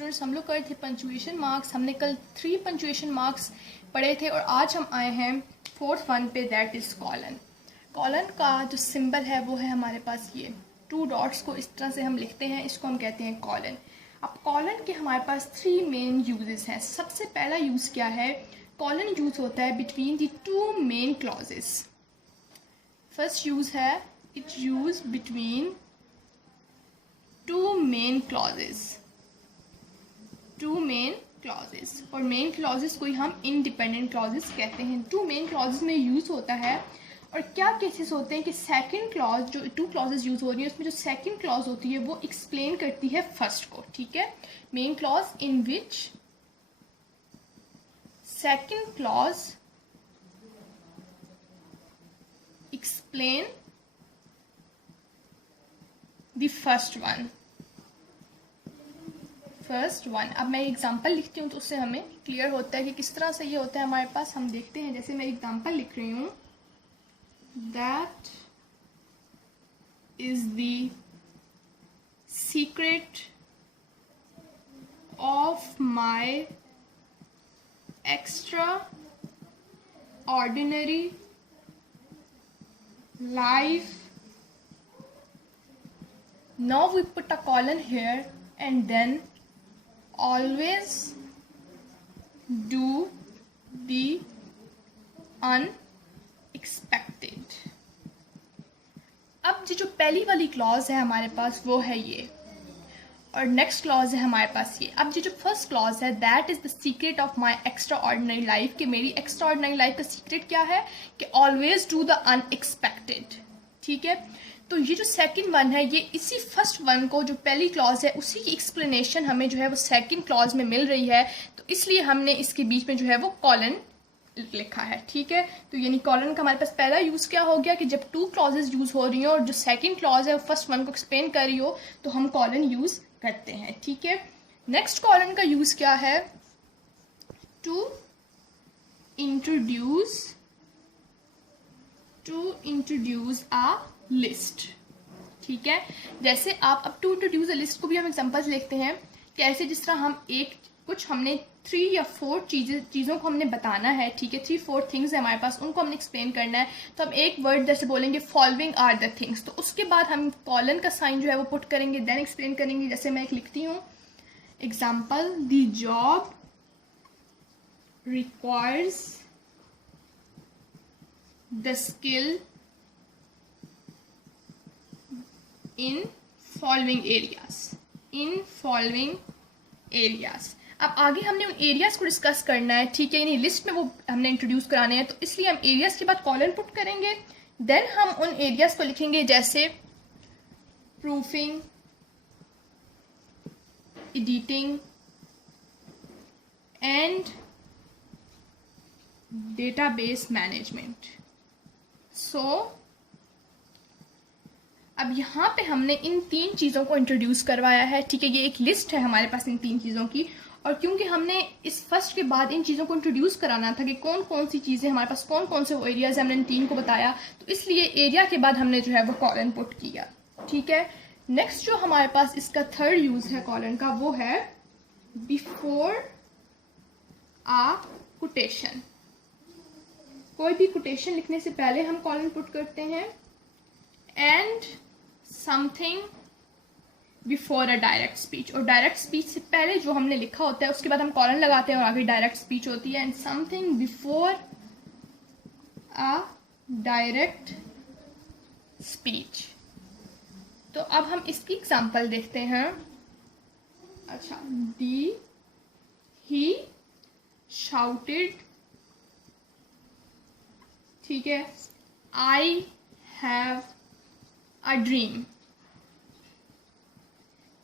Students, हम लोग कर थे पंचुएशन मार्क्स। हमने कल 3 पंचुएशन मार्क्स पढ़े थे और आज हम आए हैं 4th वन पे, दैट इज़ कॉलन। कॉलन का जो सिंबल है वो है हमारे पास ये 2 डॉट्स को इस तरह से हम लिखते हैं, इसको हम कहते हैं कॉलन। अब कॉलन के हमारे पास 3 मेन यूजेस हैं। सबसे पहला यूज़ क्या है, कॉलन यूज़ होता है between the 2 main clauses. First use है it use between 2 main clauses. 2 main clauses, और मेन क्लॉजेस को ही हम इंडिपेंडेंट क्लॉजेस कहते हैं। 2 मेन क्लॉजेस में यूज़ होता है। और क्या केसेस होते हैं कि सेकंड क्लॉज, जो 2 क्लॉजेस यूज़ हो रही है उसमें जो सेकंड क्लॉज होती है वो एक्सप्लेन करती है फर्स्ट को। ठीक है, main clause in which second clause explain the first one. अब मैं एग्जांपल लिखती हूँ तो उससे हमें क्लियर होता है कि किस तरह से ये होता है हमारे पास। हम देखते हैं, जैसे मैं एग्जांपल लिख रही हूँ, that is the secret of my extra ordinary life. Now we put a colon here and then always do the unexpected। अब जो पहली वाली क्लॉज है हमारे पास वो है ये, और नेक्स्ट क्लॉज है हमारे पास ये। अब जो फर्स्ट क्लॉज है, that is the secret of my extra ordinary life, कि मेरी एक्स्ट्रा ऑर्डिनरी लाइफ का सीक्रेट क्या है कि ऑलवेज डू द अनएक्सपेक्टेड। ठीक है, तो ये जो सेकंड वन है ये इसी फर्स्ट वन को, जो पहली क्लॉज है उसी की एक्सप्लेनेशन हमें जो है वो सेकंड क्लॉज में मिल रही है, तो इसलिए हमने इसके बीच में जो है वो कॉलन लिखा है। ठीक है, तो यानी कॉलन का हमारे पास पहला यूज क्या हो गया कि जब 2 क्लॉजेस यूज हो रही हो और जो सेकंड क्लॉज है वो फर्स्ट वन को एक्सप्लेन कर रही हो तो हम कॉलन यूज करते हैं। ठीक है, नेक्स्ट कॉलन का यूज क्या है, टू इंट्रोड्यूस अ लिस्ट। ठीक है, जैसे आप अब टू इंट्रोड्यूस अ लिस्ट को भी हम एग्जांपल्स लिखते हैं कैसे, जिस तरह हम हमने 3 या 4 चीज़ों को हमने बताना है। ठीक है, 3-4 थिंग्स है हमारे पास, उनको हमने एक्सप्लेन करना है, तो हम एक वर्ड जैसे बोलेंगे फॉलोइंग आर द थिंग्स, तो उसके बाद हम कॉलन का साइन जो है वो पुट करेंगे, देन एक्सप्लेन करेंगे। जैसे मैं एक लिखती हूँ example, the job requires the skill in following areas. अब आगे हमने उन एरियाज को डिस्कस करना है। ठीक है, यानी लिस्ट में वो हमने इंट्रोड्यूस कराने हैं, तो इसलिए हम एरियाज के बाद कॉलन पुट करेंगे, देन हम उन एरियाज को लिखेंगे जैसे proofing, editing and database management. So अब यहाँ पे हमने इन 3 चीज़ों को इंट्रोड्यूस करवाया है। ठीक है, ये एक लिस्ट है हमारे पास इन 3 चीज़ों की, और क्योंकि हमने इस फर्स्ट के बाद इन चीज़ों को इंट्रोड्यूस कराना था कि कौन कौन सी चीज़ें हमारे पास, कौन कौन से वो एरियाज हमने इन 3 को बताया, तो इसलिए एरिया के बाद हमने जो है वो कॉलन पुट किया। ठीक है, नेक्स्ट जो हमारे पास इसका थर्ड यूज है कॉलन का, वो है बिफोर आ कोटेशन। कोई भी कोटेशन लिखने से पहले हम कॉलन पुट करते हैं, and something before a direct speech, और डायरेक्ट स्पीच से पहले जो हमने लिखा होता है उसके बाद हम कॉलन लगाते हैं और आगे डायरेक्ट स्पीच होती है, and something before a direct speech. तो अब हम इसकी एग्जांपल देखते हैं। अच्छा, ही शाउटेड, ठीक है, आई हैव अ ड्रीम।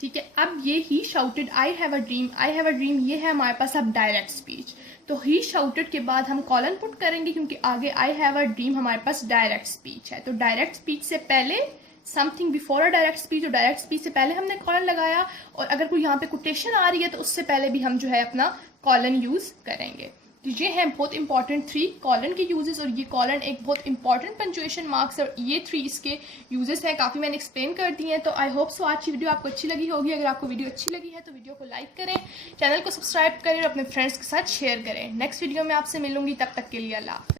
ठीक है, अब ये ही shouted, I have a dream, ये है हमारे पास अब डायरेक्ट स्पीच। तो ही शाउटेड के बाद हम कॉलन पुट करेंगे क्योंकि आगे आई हैव अ ड्रीम हमारे पास डायरेक्ट स्पीच है। तो डायरेक्ट स्पीच से पहले something before a direct speech, और डायरेक्ट स्पीच से पहले हमने कॉलन लगाया, और अगर कोई यहाँ पे कोटेशन आ रही है तो उससे पहले भी हम जो है अपना कॉलन यूज करेंगे। तो ये हैं बहुत इंपॉर्टेंट 3 कॉलन के यूजेस, और ये कॉलन एक बहुत इंपॉर्टेंट पंचुएशन मार्क्स है, और ये 3 इसके यूजेस हैं। काफ़ी मैंने एक्सप्लेन कर दी हैं। तो आई होप सो आज की वीडियो आपको अच्छी लगी होगी। अगर आपको वीडियो अच्छी लगी है तो वीडियो को लाइक करें, चैनल को सब्सक्राइब करें और अपने फ्रेंड्स के साथ शेयर करें। नेक्स्ट वीडियो में आपसे मिलूंगी, तब तक के लिए अल्लाह।